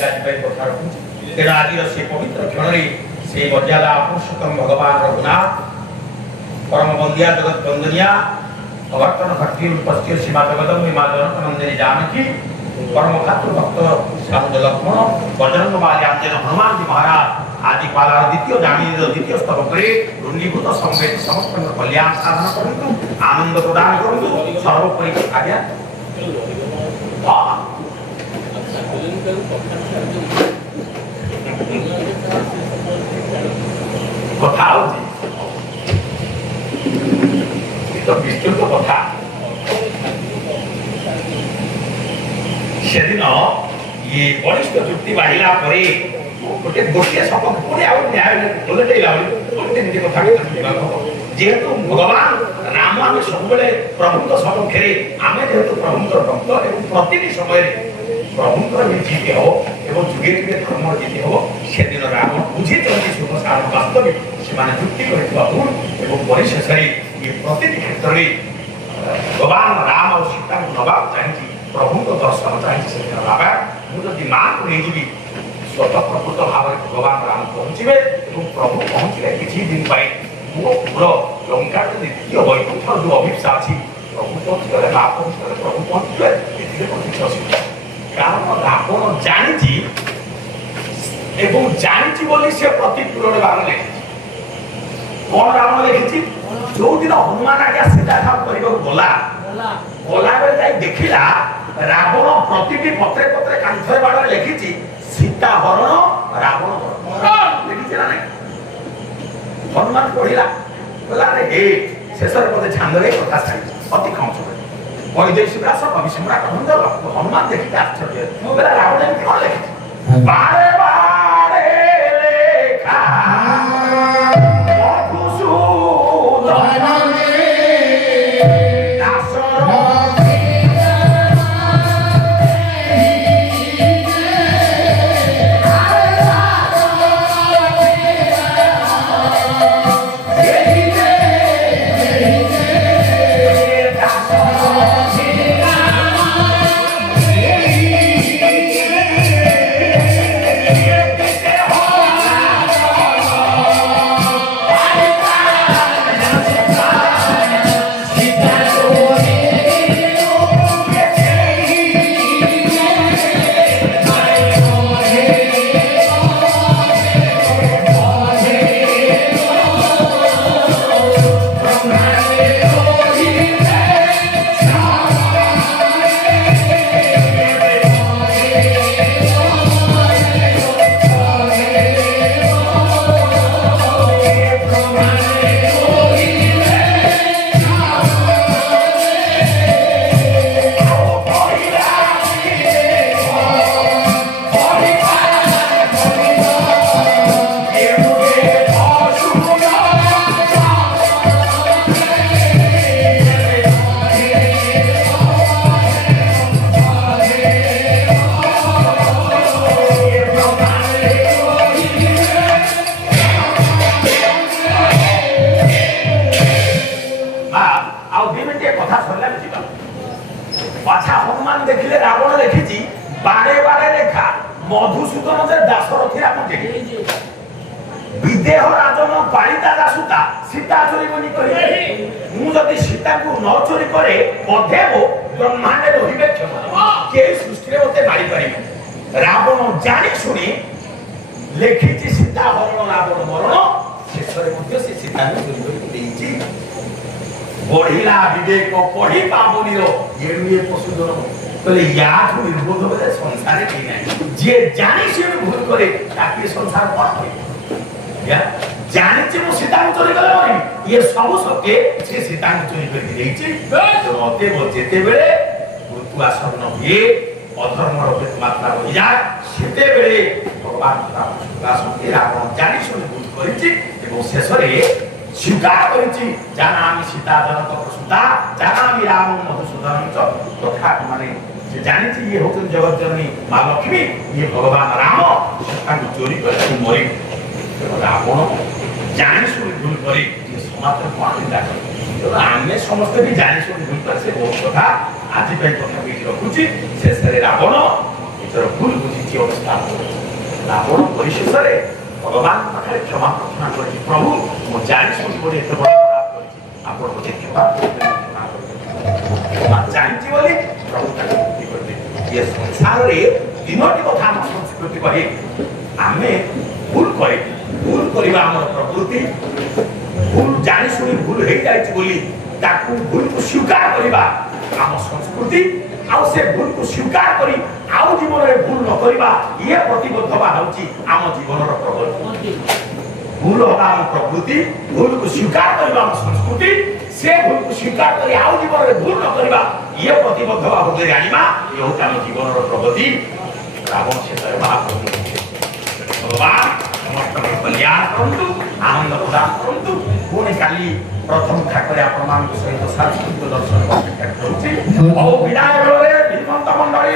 କଥା ରଖୁଛି। ତେଣୁ ଆଜିର ସେ ପବିତ୍ର କ୍ଷଣରେ ସେ ମର୍ଯ୍ୟାଦା ପୁରୁଷୋତ୍ତମ ଭଗବାନ ରଘୁନାଥ परम बंदिया जगत बंदनिया अवर्तन भक्ति उपस्थित सीमा जगदम मा जनक नंदिनी जानकी परम खातु भक्त श्याम लक्ष्मण बजरंग माली आंजन हनुमान जी महाराज आदि पालार द्वितीय जामीन द्वितीय स्तव करे रुणीभूत संवेद समस्त कल्याण साधन करंतु आनंद प्रदान करंतु सर्वोपरि आज्ञा कथा होची तो विस्तृत कथा सेदिन ये वरिष्ठ जुक्ति बाहिला परे गोटे गोटे सपक पुणे आ न्याय बोलतेला बोलते निजे कथा जेहेतु भगवान राम आम सब बेले प्रभुଙ୍କ सपक्षरे आमे जेहेतु प्रभुଙ୍କ भक्त एवं प्रतिदिन समय प्रभुଙ୍କର जीते हो एवं जुगे जुगे धर्म जीते हो सेदिन रावण बुझे चलती सुखसार वास्तविक से माने जुक्ति करथिबा भूल एवं परिशेषरे ये प्रतिदिन क्षेत्र में भगवान राम और सीता को नवाब चाहिए प्रभु को दर्शन चाहिए से बाबा मुझे माँ को नहीं जीवी स्वतः प्रकृत भाव भगवान राम पहुँचे और प्रभु पहुँचे किसी दिन पाई मो पूरा लंका द्वितीय वैकुंठ जो अभिप्सा अच्छी प्रभु पहुँचले माँ पहुँचले प्रभु पहुँचले किसी असुविधा कारण रावण जानी एवं जानी बोली से प्रतिपूरण रावण लिखी कौन रावण लिखी जो दिन हनुमान आज्ञा सीता काम करबो बोला बेले जाई देखिला रावण प्रतिटी पत्रे पत्रे कांथरे बाडरे लिखिछि सीता हरण रावण हरण लिखिछि ना नहीं हनुमान पढिला बोला रे हे शेषर पदे छांदरे कथा साई अति कम छबे वैदेशिक राष्ट्र कवि सम्राट हनुमान देखि आश्चर्य बोला रावण एमति कोन लिखिछि बारे बारे लेखा मधुसूदन जे दासरथी राम जे विदेह राजन पालिता दासुता सीता चोरी बनी कहि मु जदि सीता को न चोरी करे बधेव ब्रह्मांड रहिबे क्षमा के सृष्टि रे मते मारी पारिबे रावण जानि सुनी लेखिछि सीता हरण रावण मरण शेषरे मध्ये से सीता को चोरी करि देछि बढ़िला विवेक पढ़ी पाबनिरो एनुए पशुधन बोले या तो निर्बोध बोले संसार की नहीं जे जानी से भूल करे ताकि संसार कौन करे या जानी से वो सीता को चोरी करे नहीं ये सब सत्य से सीता को चोरी कर देछि तो अते जेते बेले मृत्यु आसन्न हुए अधर्म रो मात्रा बढ़ी जाए सेते बेले भगवान राम रावण जानी से भूल करिछि एवं शेषरे स्वीकार करिछि जानामि सीता जनक प्रसूता जानामि राम मधुसूदन च तथा माने से जानि ये होतन जगत जननी मां लक्ष्मी ये भगवान राम सीता को चोरी कर मरी रावण जानि सुनि भूल करी ये समाप्त कोन निंदा कर तो आमे समस्त भी जानि सुनि भूल कर से बहुत कथा आज पे कथा भी रखुछि शेषरे रावण इतर भूल बुझिछि अवस्था ରାବଣ ପରିଶେଷରେ ଭଗବାନ ପାଖରେ କ୍ଷମା ପ୍ରାର୍ଥନା କରିଛି, ପ୍ରଭୁ ମୁଁ ଜାଣିଶୁଣି ବୋଲି ଏତେ ବଡ଼ ପାପ କରିଛି, ଆପଣ ମୋତେ କ୍ଷମା କରିଦେବେ, କ୍ଷମା ଜାଣିଛି ବୋଲି ପ୍ରଭୁ ତାକୁ ମୁକ୍ତି କରିଦେବେ। ଏ ସଂସାରରେ ତିନୋଟି କଥା ଆମ ସଂସ୍କୃତି କହେ, ଆମେ ଭୁଲ କରେ, ଭୁଲ କରିବା ଆମର ପ୍ରକୃତି, ଭୁଲ ଜାଣିଶୁଣି ଭୁଲ ହେଇଯାଇଛି ବୋଲି ତାକୁ ଭୁଲକୁ ସ୍ୱୀକାର କରିବା ଆମ ସଂସ୍କୃତି, ଆଉ ସେ ଭୁଲକୁ ସ୍ୱୀକାର କରି ଆଉ ଜୀବନରେ ଭୁଲ ନ କରିବା ଇଏ ପ୍ରତିବଦ୍ଧ ହେବା ହେଉଛି ଆମ ଜୀବନର ପ୍ରଗତି। ଭୁଲ ହେବା ଆମ ପ୍ରକୃତି, ଭୁଲକୁ ସ୍ୱୀକାର କରିବା ଆମ ସଂସ୍କୃତି, ସେ ଭୁଲକୁ ସ୍ୱୀକାର କରି ଆଉ ଜୀବନରେ ଭୁଲ ନ କରିବା ଇଏ ପ୍ରତିବଦ୍ଧ ହେବା ହୃଦୟରେ ଆଣିବା, ଇଏ ହେଉଛି ଆମ ଜୀବନର ପ୍ରଗତି। ରାବଣ ଶେଷରେ ମହାପ୍ରଭୁ ଭଗବାନ ସମସ୍ତଙ୍କର କଲ୍ୟାଣ କରନ୍ତୁ, ଆନନ୍ଦ ପ୍ରଦାନ କରନ୍ତୁ। ପୁଣି କାଲି ପ୍ରଥମ ଠାକୁରେ ଆପଣମାନଙ୍କ ସହିତ ସାଂସ୍କୃତିକ ଦର୍ଶନ ଅପେକ୍ଷା କରୁଛି। ଆଉ ବିଦାୟ ବେଳରେ ଶ୍ରୀମନ୍ତ ମଣ୍ଡଳୀ